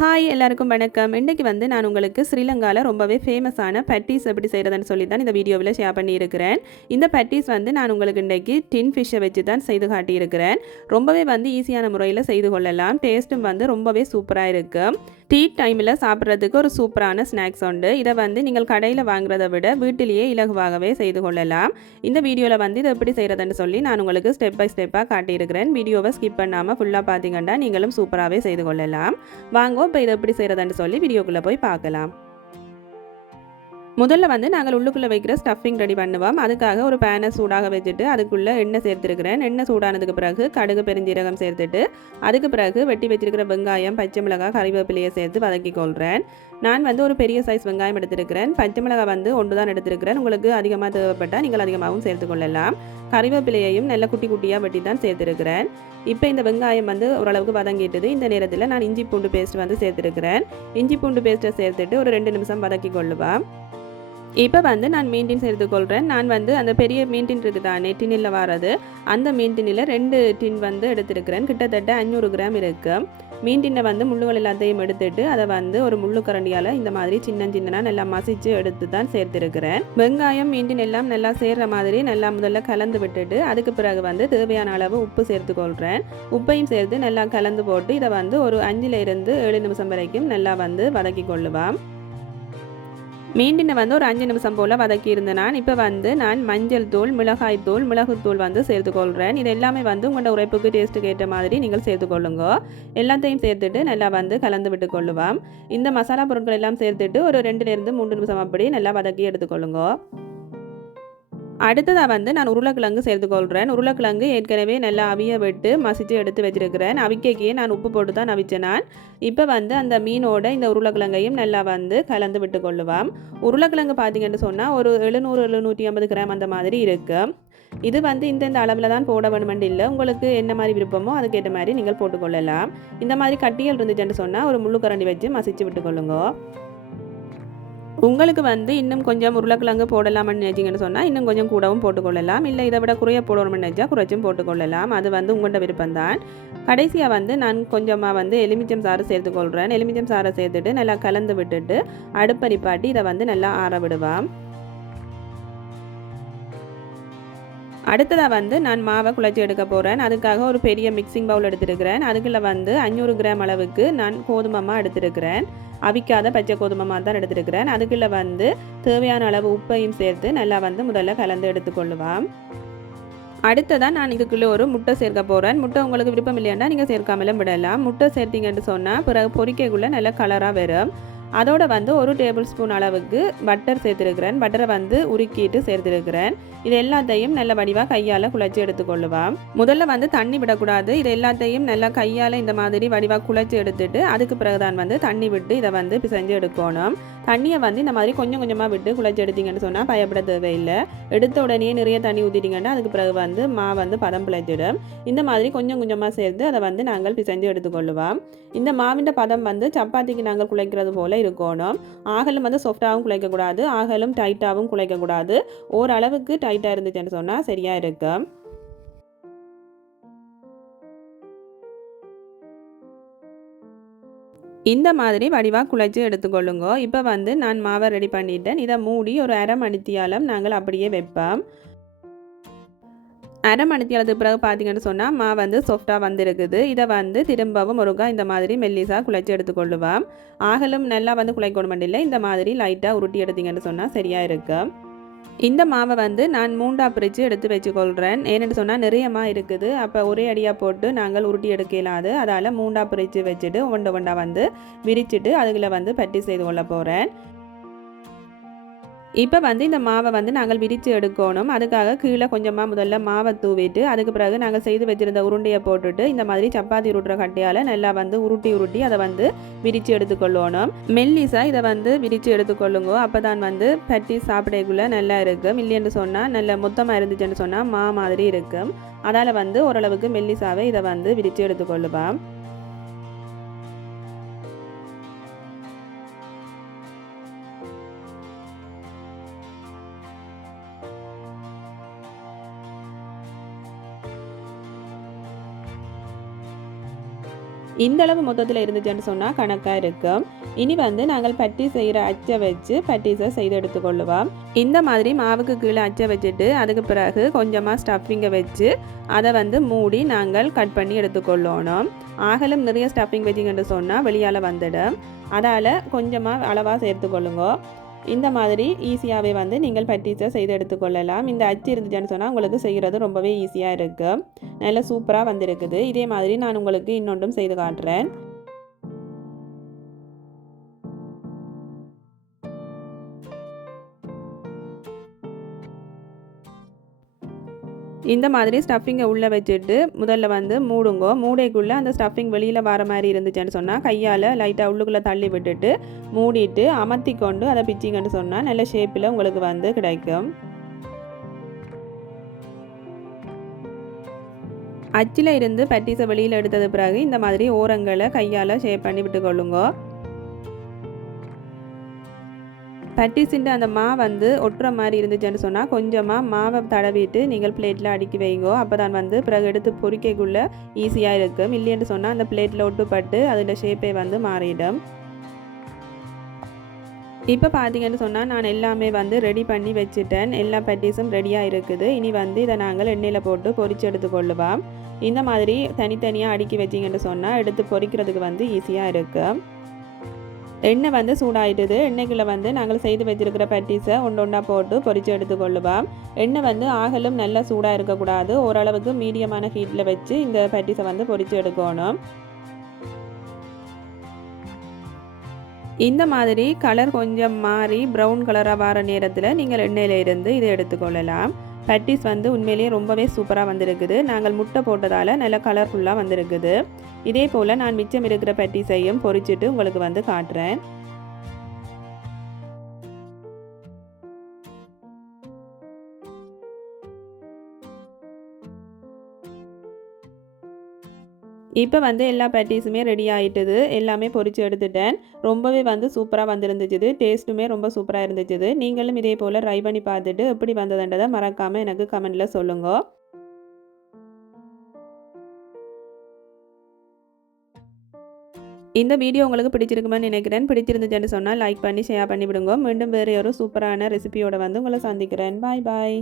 Hi எல்லாருக்கும் வணக்கம். இன்றைக்கி வந்து நான் உங்களுக்கு ஸ்ரீலங்காவில் ரொம்பவே ஃபேமஸான பட்டீஸ் எப்படி செய்கிறதுன்னு சொல்லி தான் இந்த வீடியோவில் ஷேர் பண்ணியிருக்கிறேன். இந்த பட்டீஸ் வந்து நான் உங்களுக்கு இன்றைக்கி டின் ஃபிஷ்ஷை வச்சு தான் செய்து காட்டியிருக்கிறேன். ரொம்பவே வந்து ஈஸியான முறையில் செய்து கொள்ளலாம். டேஸ்ட்டும் வந்து ரொம்பவே சூப்பராக இருக்கும். டீ டைமில் சாப்பிட்றதுக்கு ஒரு சூப்பரான ஸ்நாக்ஸ் உண்டு. இதை வந்து நீங்கள் கடையில் வாங்குறதை விட வீட்டிலேயே இலகுவாகவே செய்து கொள்ளலாம். இந்த வீடியோவில் வந்து இதை எப்படி செய்கிறதுன்னு சொல்லி நான் உங்களுக்கு ஸ்டெப் பை ஸ்டெப்பாக காட்டியிருக்கிறேன். வீடியோவை ஸ்கிப் பண்ணாமல் ஃபுல்லாக பார்த்தீங்கன்னா நீங்களும் சூப்பராகவே செய்து கொள்ளலாம். வாங்க இப்போ இதை எப்படி செய்கிறதுன்னு சொல்லி வீடியோக்குள்ளே போய் பார்க்கலாம். முதல்ல வந்து நாங்கள் உள்ளுக்குள்ளே வைக்கிற ஸ்டஃபிங் ரெடி பண்ணுவோம். அதுக்காக ஒரு பேனை சூடாக வச்சுட்டு அதுக்குள்ளே எண்ணெய் சேர்த்துருக்கிறேன். எண்ணெய் சூடானதுக்கு பிறகு கடுகு பெருஞ்சீரகம் சேர்த்துட்டு அதுக்கு பிறகு வெட்டி வச்சிருக்கிற வெங்காயம், பச்சை மிளகாய், கறிவேப்பிலையை சேர்த்து வதக்கி கொள்கிறேன். நான் வந்து ஒரு பெரிய சைஸ் வெங்காயம் எடுத்திருக்கிறேன். பச்சை மிளகாய் வந்து ஒன்று தான் எடுத்திருக்கிறேன். உங்களுக்கு அதிகமாக தேவைப்பட்டால் நீங்கள் அதிகமாகவும் சேர்த்துக்கொள்ளலாம். கறிவேப்பிலையையும் நல்ல குட்டி குட்டியாக வெட்டி தான் சேர்த்துருக்கிறேன். இப்போ இந்த வெங்காயம் வந்து ஓரளவுக்கு வதங்கிட்டுது. இந்த நேரத்தில் நான் இஞ்சி பூண்டு பேஸ்ட் வந்து சேர்த்துருக்கிறேன். இஞ்சி பூண்டு பேஸ்ட்டை சேர்த்துட்டு ஒரு 2 நிமிஷம் வதக்கி கொள்ளுவேன். இப்போ வந்து நான் மீன் டின் சேர்த்துக்கொள்கிறேன். நான் வந்து அந்த பெரிய மீன் டின் இருக்குது தானே, டின்னில் வாரது, அந்த மீன் டின்னில் 2 டின் வந்து எடுத்திருக்கிறேன். கிட்டத்தட்ட 500 கிராம் இருக்குது. மீன் டின்னை வந்து முள்ளுகள் எல்லாத்தையும் எடுத்துட்டு அதை வந்து ஒரு முள்ளு கரண்டியால் இந்த மாதிரி சின்ன சின்னனா நல்லா மசிச்சு எடுத்து தான் சேர்த்துருக்கிறேன். வெங்காயம், மீன் டின் எல்லாம் நல்லா சேர்கிற மாதிரி நல்லா முதல்ல கலந்து விட்டுட்டு அதுக்கு பிறகு வந்து தேவையான அளவு உப்பு சேர்த்துக்கொள்கிறேன். உப்பையும் சேர்த்து நல்லா கலந்து போட்டு இதை வந்து ஒரு 5லிருந்து 7 நிமிஷம் வரைக்கும் நல்லா வந்து வதக்கி கொள்ளுவேன். மீண்டினை வந்து ஒரு 5 நிமிஷம் போல் வதக்கி இருந்தேன். இப்போ வந்து நான் மஞ்சள் தூள், மிளகாய் தூள், மிளகுத்தூள் வந்து சேர்த்துக்கொள்கிறேன். இது எல்லாமே வந்து உங்களோட உரைப்புக்கு டேஸ்ட்டுக்கு ஏற்ற மாதிரி நீங்கள் சேர்த்துக்கொள்ளுங்க. எல்லாத்தையும் சேர்த்துட்டு நல்லா வந்து கலந்து விட்டு கொள்ளுவோம். இந்த மசாலா பொருட்கள் எல்லாம் சேர்த்துட்டு ஒரு 2லிருந்து 3 நிமிஷம் அப்படி நல்லா வதக்கி எடுத்துக்கொள்ளுங்க. அடுத்ததாக வந்து நான் உருளைக்கிழங்கு சேர்த்துக்கொள்கிறேன். உருளைக்கிழங்கு ஏற்கனவே நல்லா அவிய விட்டு மசித்து எடுத்து வச்சுருக்கிறேன். அவிக்கைக்கே நான் உப்பு போட்டு தான் அவிச்சேன். நான் இப்போ வந்து அந்த மீனோட இந்த உருளைக்கிழங்கையும் நல்லா வந்து கலந்து விட்டு கொள்ளுவோம். உருளைக்கிழங்கு பார்த்தீங்கன்னு சொன்னால் ஒரு 700-750 கிராம் அந்த மாதிரி இருக்குது. இது வந்து இந்த அளவில் தான் போட வேணுமென்று இல்லை. உங்களுக்கு என்ன மாதிரி விருப்பமோ அதுக்கேற்ற மாதிரி நீங்கள் போட்டுக்கொள்ளலாம். இந்த மாதிரி கட்டிகள் இருந்துச்சுன்னு சொன்னால் ஒரு முள்ளு கரண்டி வச்சு மசிச்சு விட்டுக்கொள்ளுங்க. உங்களுக்கு வந்து இன்னும் கொஞ்சம் உருளைக்கிழங்கு போடலாம்னு நினைச்சிங்கன்னு சொன்னால் இன்னும் கொஞ்சம் கூடவும் போட்டுக்கொள்ளலாம். இல்லை இதை விட குறைய போடணும்னு நினச்சா குறைச்சும் போட்டுக்கொள்ளலாம். அது வந்து உங்கள்கிட்ட விருப்பம்தான். கடைசியாக வந்து நான் கொஞ்சமாக வந்து எலுமிச்சம் சாறு சேர்த்துக்கொள்கிறேன். எலுமிச்சம் சாறை சேர்த்துட்டு நல்லா கலந்து விட்டுட்டு அடுப்பை நிப்பாட்டி இதை வந்து நல்லா ஆற விடுவேன். அடுத்ததாக வந்து நான் மாவை குழச்சி எடுக்க போகிறேன். அதுக்காக ஒரு பெரிய மிக்சிங் பவுல் எடுத்துருக்கிறேன். அதுக்குள்ளே வந்து 500 கிராம் அளவுக்கு நான் கோதுமை எடுத்துருக்கிறேன். அவிக்காத பச்சை கோதுமை தான் எடுத்துருக்கிறேன். அதுக்குள்ளே வந்து தேவையான அளவு உப்பையும் சேர்த்து நல்லா வந்து முதல்ல கலந்து எடுத்துக்கொள்ளுவேன். அடுத்ததான் நான் இதுக்குள்ளே ஒரு முட்டை சேர்க்க போகிறேன். முட்டை உங்களுக்கு விருப்பம் இல்லையாண்டா நீங்கள் சேர்க்காமலும் விடலாம். முட்டை சேர்த்திங்கன்னு சொன்னால் பிறகு பொரிக்கைக்குள்ளே நல்ல கலராக வரும். அதோட வந்து ஒரு டேபிள் ஸ்பூன் அளவுக்கு பட்டர் சேர்த்துருக்கிறேன். பட்டரை வந்து உருக்கிட்டு சேர்த்துருக்கிறேன். இது எல்லாத்தையும் நல்ல வடிவாக கையால் குழச்சி எடுத்துக்கொள்ளுவேன். முதல்ல வந்து தண்ணி விடக்கூடாது. இது எல்லாத்தையும் நல்லா கையால் இந்த மாதிரி வடிவாக குழச்சி எடுத்துட்டு அதுக்கு பிறகுதான் வந்து தண்ணி விட்டு இதை வந்து பிசைஞ்சு எடுக்கணும். தண்ணியை வந்து இந்த மாதிரி கொஞ்சம் கொஞ்சமாக விட்டு குழச்சி எடுத்தீங்கன்னு சொன்னால் பயப்பட தேவையில்லை. எடுத்த உடனே நிறைய தண்ணி ஊற்றிட்டிங்கன்னா அதுக்கு பிறகு வந்து வந்து பதம் பிழைச்சிடும். இந்த மாதிரி கொஞ்சம் கொஞ்சமாக சேர்த்து அதை வந்து நாங்கள் பிசைஞ்சு எடுத்துக்கொள்ளுவோம். இந்த மாவின் பதம் வந்து சப்பாத்திக்கு நாங்கள் குழைக்கிறது போல் இருக்கணும். ஆகலும் வந்து சாஃப்டாகவும் குழைக்கக்கூடாது, ஆகலும் டைட்டாகவும் குழைக்கக்கூடாது. ஓரளவுக்கு டைட்டாக இருந்துச்சுன்னு சொன்னால் சரியாக இருக்கும். இந்த மாதிரி வடிவாக குழைச்சி எடுத்துக்கொள்ளுங்க. இப்போ வந்து நான் மாவை ரெடி பண்ணிட்டேன். இதை மூடி ஒரு 1/2 மணித்தியாலம் நாங்கள் அப்படியே வைப்போம். 1/2 மணித்தியாலத்துக்கு பிறகு பார்த்தீங்கன்னு சொன்னால் மாவு வந்து சாஃப்டாக வந்துருக்குது. இதை வந்து திரும்பவும் ஒருக்கா இந்த மாதிரி மெல்லிசாக குழைச்சி எடுத்துக்கொள்ளுவோம். ஆகலும் நல்லா வந்து குழைக்கணும் இல்லை, இந்த மாதிரி லைட்டாக உருட்டி எடுத்தீங்கன்னு சொன்னால் சரியாக இருக்கும். இந்த மாவை வந்து நான் 3ஆக பிரித்து எடுத்து வச்சுக்கொள்கிறேன். ஏன்னு சொன்னால் நிறைய இருக்குது. அப்போ ஒரே அடியாக போட்டு நாங்கள் உருட்டி எடுக்கலாது. அதால் 3ஆக பிரித்து வச்சுட்டு ஒண்டா வந்து விரிச்சிட்டு அதுக்குள்ளே வந்து பட்டி செய்து கொள்ள போகிறேன். இப்போ வந்து இந்த மாவை வந்து நாங்கள் விரித்து எடுக்கணும். அதுக்காக கீழே கொஞ்சமாக முதல்ல மாவை தூவிட்டு அதுக்கு பிறகு நாங்கள் செய்து வச்சுருந்த உருண்டையை போட்டுட்டு இந்த மாதிரி சப்பாத்தி உருட்டுற கட்டையால் நல்லா வந்து உருட்டி அதை வந்து விரித்து எடுத்துக்கொள்ளணும். மெல்லிசாக இதை வந்து விரித்து எடுத்துக்கொள்ளுங்க. அப்போ தான் வந்து பட்டி சாப்பிடக்குள்ளே நல்லா இருக்கும். இல்லைன்னு சொன்னால் நல்ல மொத்தமாக இருந்துச்சுன்னு சொன்னால் மாதிரி இருக்கும். அதால் வந்து ஓரளவுக்கு மெல்லிசாவே இதை வந்து விரித்து எடுத்துக்கொள்ளுவோம். இந்த அளவு மொத்தத்தில் இருந்துச்சுன்னு சொன்னால் கணக்காக இருக்கும். இனி வந்து நாங்கள் பட்டி செய்கிற அச்சை வச்சு பட்டிஸை செய்து எடுத்துக்கொள்ளுவோம். இந்த மாதிரி மாவுக்கு கீழே அச்சை வச்சுட்டு அதுக்கு பிறகு கொஞ்சமாக ஸ்டஃபிங்கை வச்சு அதை வந்து மூடி நாங்கள் கட் பண்ணி எடுத்துக்கொள்ளணும். ஆகலும் நிறைய ஸ்டஃபிங் வச்சிங்கன்னு சொன்னால் வெளியால் வந்துடும். அதால் கொஞ்சமாக அளவாக சேர்த்துக்கொள்ளுங்க. இந்த மாதிரி ஈஸியாகவே வந்து நீங்கள் பட்டீஸை செய்து எடுத்துக்கொள்ளலாம். இந்த அச்சு இருந்துச்சுன்னு சொன்னால் உங்களுக்கு செய்கிறது ரொம்பவே ஈஸியாக இருக்குது. நல்லா சூப்பராக வந்திருக்குது. இதே மாதிரி நான் உங்களுக்கு இன்னொன்றும் செய்து காட்டுறேன். இந்த மாதிரி ஸ்டஃபிங்கை உள்ளே வச்சுட்டு முதல்ல வந்து மூடுங்க. மூடைக்குள்ளே அந்த ஸ்டஃபிங் வெளியில் வர மாதிரி இருந்துச்சுன்னு சொன்னால் கையால் லைட்டாக உள்ளுக்குள்ளே தள்ளி விட்டுட்டு மூடிட்டு அமர்த்தி கொண்டு அதை பிச்சிங்கன்னு சொன்னால் நல்ல ஷேப்பில் உங்களுக்கு வந்து கிடைக்கும். அச்சில் இருந்து பட்டீஸை வெளியில் எடுத்தது பிறகு இந்த மாதிரி ஓரங்களை கையால் ஷேப் பண்ணி விட்டுக்கொள்ளுங்க. பட்டீஸுண்டு அந்த மாவு வந்து ஒட்டுற மாதிரி இருந்துச்சுன்னு சொன்னால் கொஞ்சமாக மாவை தடவிட்டு நீங்கள் பிளேட்டில் அடுக்கி வைங்கோ. அப்போ தான் வந்து பிறகு எடுத்து பொரிக்கைக்குள்ளே ஈஸியாக இருக்கும். இல்லைன்னு சொன்னால் அந்த பிளேட்டில் ஒட்டுப்பட்டு அதோட ஷேப்பே வந்து மாறிடும். இப்போ பார்த்தீங்கன்னு சொன்னால் நான் எல்லாமே வந்து ரெடி பண்ணி வச்சுட்டேன். எல்லா பட்டீஸும் ரெடியாக இருக்குது. இனி வந்து இதை நாங்கள் எண்ணெயில் போட்டு பொரிச்சு எடுத்துக்கொள்ளுவோம். இந்த மாதிரி தனித்தனியாக அடுக்கி வச்சிங்கன்னு சொன்னால் எடுத்து பொரிக்கிறதுக்கு வந்து ஈஸியாக இருக்கும். எண்ணெய் வந்து சூடாயிட்டுது. எண்ணெய்க்குள்ளே வந்து நாங்கள் செய்து வச்சுருக்கிற பட்டீஸை ஒன்றா போட்டு பொரித்து எடுத்துக்கொள்ளுவோம். எண்ணெய் வந்து ஆகலும் நல்லா சூடாக இருக்கக்கூடாது. ஓரளவுக்கு மீடியமான ஹீட்டில் வச்சு இந்த பட்டீஸை வந்து பொரித்து எடுக்கணும். இந்த மாதிரி கலர் கொஞ்சம் மாறி ப்ரௌன் கலராக வர நேரத்தில் நீங்கள் எண்ணெயில் இருந்து இதை எடுத்துக்கொள்ளலாம். பட்டீஸ் வந்து உண்மையிலேயே ரொம்பவே சூப்பராக வந்திருக்குது. நாங்கள் முட்டை போட்டதால் நல்லா கலர்ஃபுல்லாக வந்திருக்குது. இதே போல் நான் மிச்சம் இருக்கிற பட்டீஸையும் பொரிச்சிட்டு உங்களுக்கு வந்து காட்டுறேன். இப்போ வந்து எல்லா பட்டீஸுமே ரெடி ஆகிட்டுது. எல்லாமே பொரித்து எடுத்துட்டேன். ரொம்பவே வந்து சூப்பராக வந்துருந்துச்சுது. டேஸ்ட்டுமே ரொம்ப சூப்பராக இருந்துச்சுது. நீங்களும் இதே போல் ட்ரை பண்ணி பார்த்துட்டு எப்படி வந்ததுன்றதை மறக்காமல் எனக்கு கமெண்டில் சொல்லுங்க. இந்த வீடியோ உங்களுக்கு பிடிச்சிருக்குமென்னு நினைக்கிறேன். பிடிச்சிருந்துச்சுன்னு சொன்னால் லைக் பண்ணி ஷேர் பண்ணி விடுங்க. மீண்டும் வேறு ஒரு சூப்பரான ரெசிபியோட வந்து உங்களை சந்திக்கிறேன். பாய் பாய்.